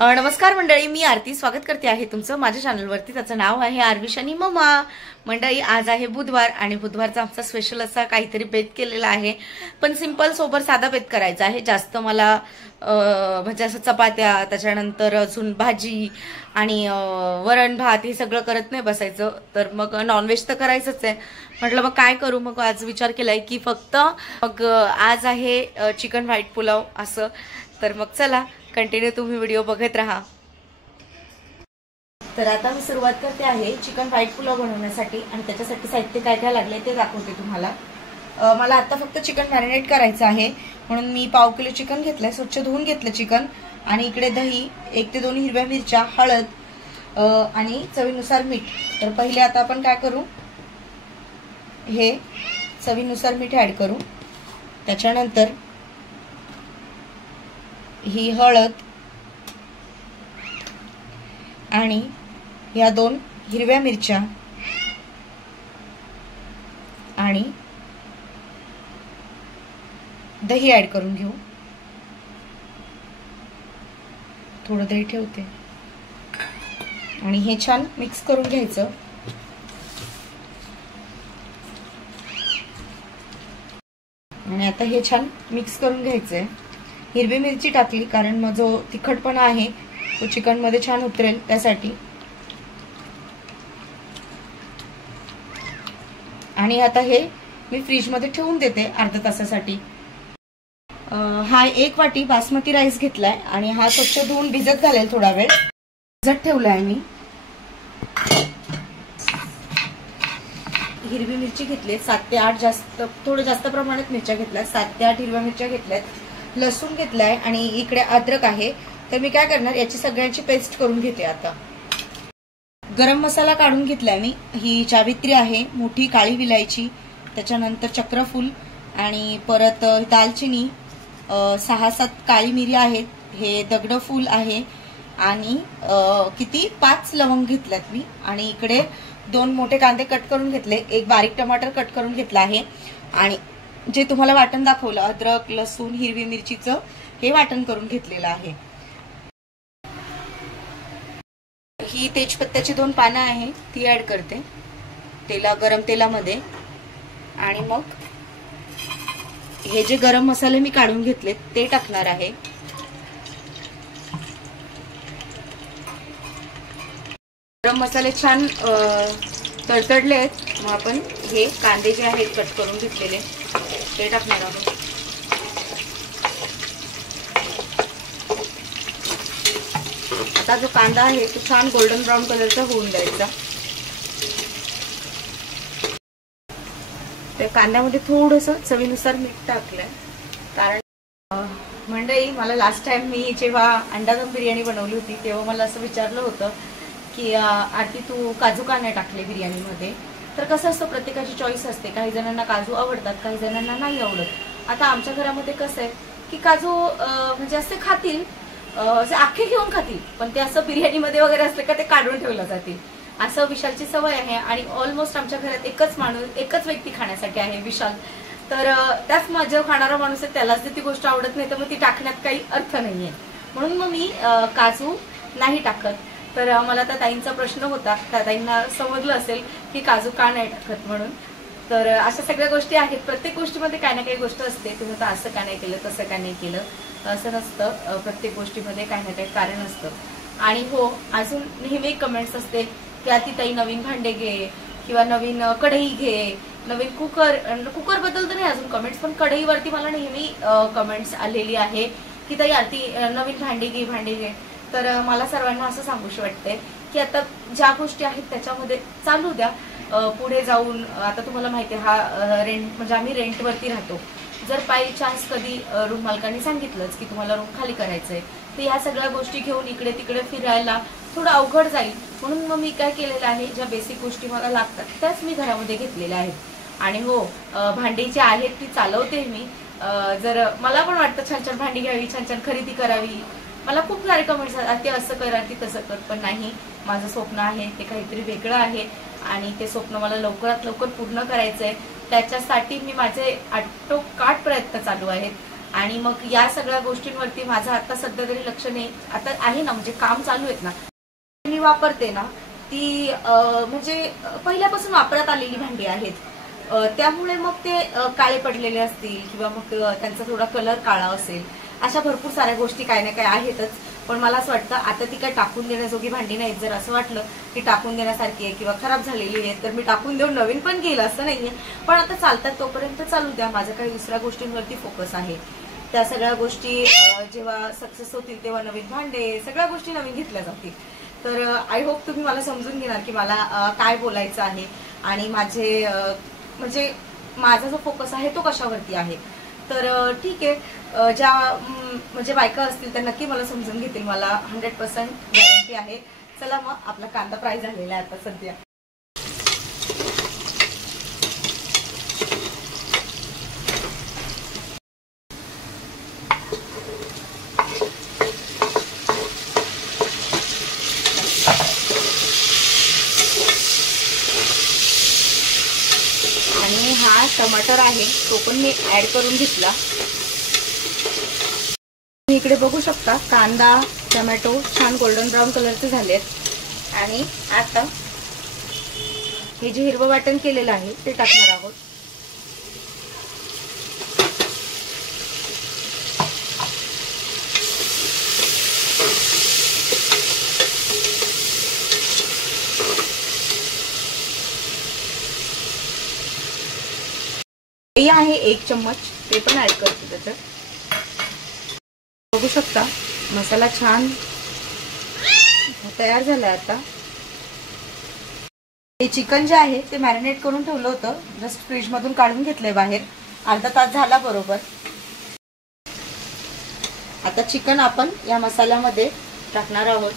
नमस्कार मंडळी, मी आरती स्वागत करते आहे तुमचं माझ्या चॅनलवरती. त्याचं नाव आहे आरविश आणि मम्मा. मंडळी, आज आहे बुधवार आणि बुधवारचा आमचा स्पेशल असा काहीतरी बेत केलेला आहे. पण सिंपल सोबर साधा बेत करायचा आहे. जास्त मला म्हणजे असं चपात्या, त्याच्यानंतर अजून भाजी आणि वरण भात हे सगळं करत नाही बसायचं. तर मग नॉनव्हेज तर करायचंच आहे. म्हटलं मग काय करू. मग आज विचार केलाय की फक्त मग आज आहे चिकन व्हाईट पुलाव असं. तर मग चला कंटिन्यू तुम्ही व्हिडिओ बघत राहा. तर आता मी सुरुवात करते आहे चिकन व्हाईट पुलाव बनवण्यासाठी आणि त्याच्यासाठी साहित्य काय काय लागले ते दाखवते तुम्हाला. मला आता फक्त चिकन मॅरिनेट करायचं आहे म्हणून मी पाव किलो चिकन घेतलंय. स्वच्छ धुवून घेतलं चिकन आणि इकडे दही, 1 ते 2 हिरव्या मिरच्या, हळद आणि चवीनुसार मीठ. तर पहिले आता आपण काय करू, हे चवीनुसार मीठ ऍड करू. त्याच्यानंतर ही हळद आणि या 2 हिरव्या मिरच्या आणि दही ऍड करून घेऊ. थोडं दही ठेवते आणि हे छान मिक्स करून घ्यायचं. आणि आता हे छान मिक्स करून घ्यायचंय. हिरवी मिरची टाकली कारण मग जो तिखटपणा आहे तो चिकन मध्ये छान उतरेल त्यासाठी. आणि आता हे मी फ्रीज मध्ये ठेवून देते अर्ध्या तासासाठी. हा 1 वाटी बासमती राईस घेतलाय आणि हा स्वच्छ धुवून भिजत घालेल थोडा वेळ. भिजत ठेवलाय मी. हिरवी मिरची घेतली 7 ते 8, थोडं जास्त प्रमाणात मिरच्या घेतल्या. 7 ते 8 हिरव्या मिरच्या घेतल्यात. लसूण घेतलाय आणि इकडे अद्रक आहे. तर मी काय करणार, याची सगळ्यांची पेस्ट करून घेते. आता गरम मसाला काढून घेतलाय मी. ही जावित्री आहे, मोठी काळी विलायची, त्याच्यानंतर चक्रफूल आणि परत दालचिनी, 6-7 काळी मिरी आहेत, हे दगडफूल आहे आणि किती 5 लवंग घेतल्यात मी. आणि इकडे 2 मोठे कांदे कट करून घेतले, 1 बारीक टमाटर कट करून घेतला आहे आणि जे तुम्हाला वाटण दाखवलं अद्रक, लसूण, हिरवी मिरचीचं हे वाटण करून घेतलेलं आहे. ही तेजपत्त्याची 2 पानं आहे ती ऍड करते गरम तेलामध्ये. आणि मग हे जे गरम मसाले मी काढून घेतले ते टाकणार आहे. गरम मसाले छान तडतडले आहेत. मग आपण हे कांदे जे आहेत कट करून घेतलेले ते टाकणार आहोत. आता जो कांदा आहे तो छान गोल्डन ब्राऊन कलरचा होऊन द्यायचा. त्या कांद्यामध्ये थोडंसं चवीनुसार मीठ टाकलंय कारण मंडळी मला लास्ट टाइम मी जेव्हा अंडा दम बिर्याणी बनवली होती तेव्हा मला असं विचारलं होतं की आरती तू काजू का नाही टाकले बिर्याणीमध्ये. तर कसं असतं, प्रत्येकाची चॉईस असते. काही जणांना काजू आवडतात, काही जणांना नाही आवडत. आता आमच्या घरामध्ये कसं आहे की काजू म्हणजे असे खातील, आखे घेऊन खातील, पण ते असं बिर्याणीमध्ये वगैरे असले का ते काढून ठेवलं जातील असं विशालची सवय आहे. आणि ऑलमोस्ट आमच्या घरात एकच व्यक्ती खाण्यासाठी आहे, विशाल. तर त्याच माझ्या खाणारा माणूस आहे, त्यालाच ती गोष्ट आवडत नाही, तर मग ती टाकण्यात काही अर्थ नाहीये. म्हणून मग मी काजू नाही टाकत. तर मला त्या ताईंचा प्रश्न होता, त्या ताईंना समजलं असेल की काजू का नाही टाकत म्हणून. तर अशा सगळ्या गोष्टी आहेत. प्रत्येक गोष्टीमध्ये काही ना काही गोष्ट असते. तुम्ही आता असं का नाही केलं, तसं का नाही केलं असं नसतं. प्रत्येक गोष्टीमध्ये काही ना काही कारण असतं. आणि हो, अजून नेहमी कमेंट्स असते की आती ताई नवीन भांडे घे किंवा नवीन कढई घे, नवीन कुकर बद्दल तर नाही अजून कमेंट्स, पण कढईवरती मला नेहमी कमेंट्स आलेली आहे की ताई आरती नवीन भांडी घे. तर मला सर्वांना असं सांगूशी वाटतंय की आता ज्या गोष्टी आहेत त्याच्यामध्ये चालू द्या. पुढे जाऊन आता तुम्हाला माहिती आहे हा रेंट म्हणजे आम्ही रेंटवरती राहतो. जर बाय चान्स कधी रूम मालकांनी सांगितलंच की तुम्हाला रूम खाली करायचंय तर ह्या सगळ्या गोष्टी घेऊन इकडे तिकडे फिरायला थोडं अवघड जाईल. म्हणून मग मी काय केलेलं आहे, ज्या बेसिक गोष्टी मला लागतात त्याच मी घरामध्ये घेतलेल्या आहेत. आणि हो, भांडी जी आहेत ती चालवते मी. जर मला पण वाटतं छान छान भांडी घ्यावी, छान छान खरेदी करावी. मला खूप सारे कमेंट्स ते असं कर, ती तसं कर, पण नाही, माझं स्वप्न आहे ते काहीतरी वेगळं आहे आणि ते स्वप्न मला लवकरात लवकर पूर्ण करायचंय. त्याच्यासाठी मी माझे आटोकाट प्रयत्न चालू आहेत. आणि मग या सगळ्या गोष्टींवरती माझं आता सध्या तरी लक्ष नाही. आता आहे ना, म्हणजे काम चालू आहेत ना, मी वापरते ना ती म्हणजे पहिल्यापासून वापरत आलेली भांडी आहेत. त्यामुळे मग ते काळे पडलेले असतील किंवा मग त्यांचा थोडा कलर काळा असेल, अशा भरपूर साऱ्या गोष्टी काय ना काय आहेतच. पण मला असं वाटतं आता ती काय टाकून देण्याजोगी भांडी नाहीत. जर असं वाटलं की टाकून देण्यासारखी आहे किंवा खराब झालेली आहे तर मी टाकून देऊन नवीन पण घेईल, असं नाहीये. पण आता चालतात तोपर्यंत चालू द्या. माझं काही दुसऱ्या गोष्टींवरती फोकस आहे. त्या सगळ्या गोष्टी जेव्हा सक्सेस होतील तेव्हा नवीन भांडे, सगळ्या गोष्टी नवीन घेतल्या जातील. तर आय होप तुम्ही मला समजून घेणार की मला काय बोलायचं आहे आणि माझे म्हणजे माझा जो फोकस आहे तो कशावरती आहे. तर ठीक आहे, ज्या म्हणजे बायका असतील त्या नक्की मला समजून घेतील, मला 100% गॅरंटी आहे. चला मग, आपला कांदा फ्राय झालेला आहे आता सध्या. आणि हा टमाटर आहे तो पण मी ऍड करून घेतला. इकडे बघू शकता कांदा टोमॅटो छान गोल्डन ब्राऊन कलरचे झालेत. आणि आता हे जे हिरवं वाटण केलेलं आहे ते टाकणार आहोत. हे आहे 1 चम्मच, ते पण ऍड करते त्याच्यात. बघू शकता मसाला छान तयार झाला. आता हे चिकन जे आहे ते मॅरिनेट करून ठेवलं होतं, जस्ट फ्रीज मधून काढून घेतलंय बाहेर. अर्धा तास झाला बरोबर. आता चिकन आपण या मसाल्यामध्ये टाकणार आहोत.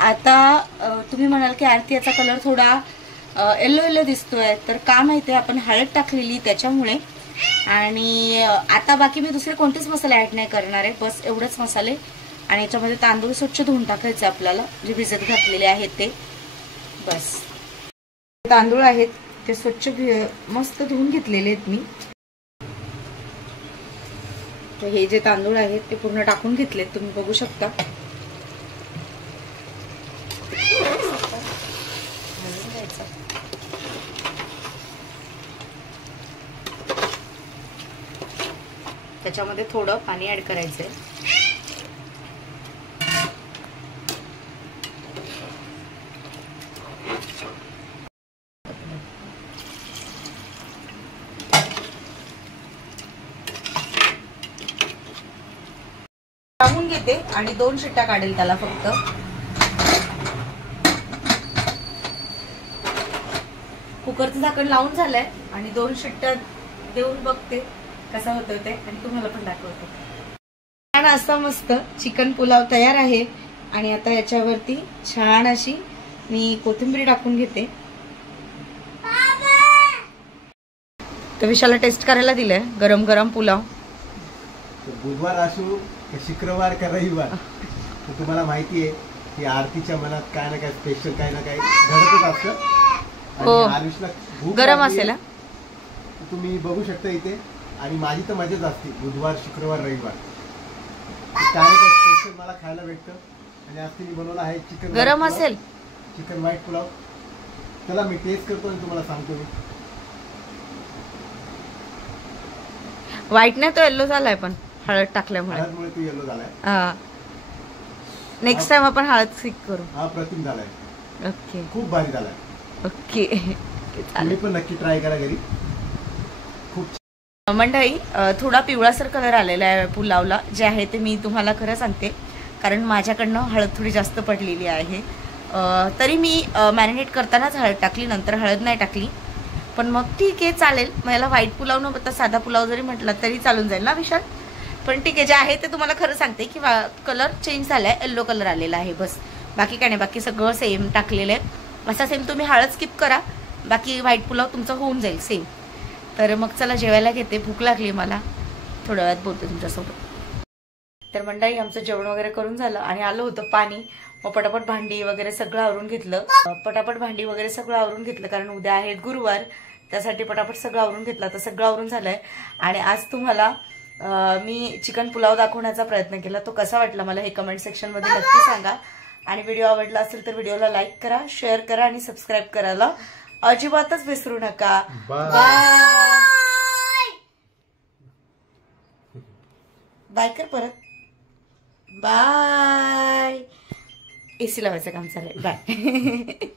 आता तुम्ही म्हणाल की आरती याचा कलर थोडा येलो येलो दिसतोय, तर का माहितीये आपण हळद टाकलेली त्याच्यामुळे. आणि आता बाकी मी दुसरे कोणतेच मसाले ऍड नाही करणार आहे, बस एवढेच मसाले. आणि याच्यामध्ये तांदूळ स्वच्छ धुवून टाकायचे आपल्याला, जे भिजत घातलेले आहेत ते. बस तांदूळ आहेत ते स्वच्छ मस्त धुवून घेतलेले आहेत मी. तर हे जे तांदूळ आहेत ते पूर्ण टाकून घेतलेत, तुम्ही बघू शकता. त्याच्यामध्ये थोडं पाणी ऍड करायचंय. टाकून घेते आणि 2 शिट्ट्या काढेल त्याला फक्त. कुकरचं झाकण लावून झालंय आणि 2 शिट्ट्या देऊन बघते कसा होतोय ते आणि तुम्हाला पण दाखवते. छान असा मस्त चिकन पुलाव तयार आहे. आणि आता याच्यावरती छान अशी मी कोथिंबीर टाकून घेते. तर विशाला टेस्ट करायला दिलंय गरम गरम पुलाव. बुधवार असो शुक्रवार का रविवार, तर तुम्हाला माहिती आहे की आरतीच्या मनात काय ना काय स्पेशल काय ना काय घडतच असतं. हो, आरुषला गरम असेल. तुम्ही बघू शकता इथे. आणि माझी तर मजाच असते बुधवार शुक्रवार रविवार काय ना काय स्पेशल मला खायला भेटतं. आणि आज मी बनवला आहे चिकन गरम असेल, चिकन व्हाईट पुलाव. चला मी टेस्ट करतो आणि तुम्हाला सांगतो. मी व्हाईट नाही तो येल्लो झालाय, पण हळद टाकल्यामुळे. हळदमुळे तो येल्लो झालाय. नेक्स्ट टाइम आपण हळद स्किप करू. हा प्रतिम झालाय. ओके, खूप भारी झालाय. ओके, तुम्ही पण नक्की ट्राय करा घरी. खूप मंडळी, थोडा पिवळासर कलर आलेला आहे पुलावला. जे आहे ते मी तुम्हाला खरं सांगते, कारण माझ्याकडनं हळद थोडी जास्त पडलेली आहे. तरी मी मॅरिनेट करतानाच हळद टाकली, नंतर हळद नाही टाकली. पण मग ठीक आहे, चालेल. मला व्हाईट पुलाव न बघता साधा पुलाव जरी म्हटलं तरी चालून जाईल ना विशाल. पण ठीक आहे, जे आहे ते तुम्हाला खरं सांगते की कलर चेंज झालाय, येल्लो कलर आलेला आहे बस, बाकी काय नाही, बाकी सगळं सेम टाकलेलं आहे. असा सेम तुम्ही हळद स्किप करा, बाकी व्हाईट पुलाव तुमचा होऊन जाईल सेम. तर मग चला जेवायला घेते, भूक लागली मला, थोड्या वेळात बोलते तुमच्यासोबत. तर मंडळी आमचं जेवण वगैरे करून झालं आणि आलं होतं पाणी, मग पटापट भांडी वगैरे सगळं आवरून घेतलं, कारण उद्या आहे गुरुवार, त्यासाठी पटापट सगळं आवरून घेतलं. आता सगळं आवरून झालंय आणि आज तुम्हाला मी चिकन पुलाव दाखवण्याचा प्रयत्न केला. तो कसा वाटला मला हे कमेंट सेक्शन मध्ये नक्की सांगा. आणि व्हिडिओ आवडला असेल तर व्हिडिओला लाईक करा, शेअर करा आणि सबस्क्राईब करायला अजिबातच विसरू नका. बाय बाय कर परत, बाय. एसी लावायचं काम चालेल, बाय.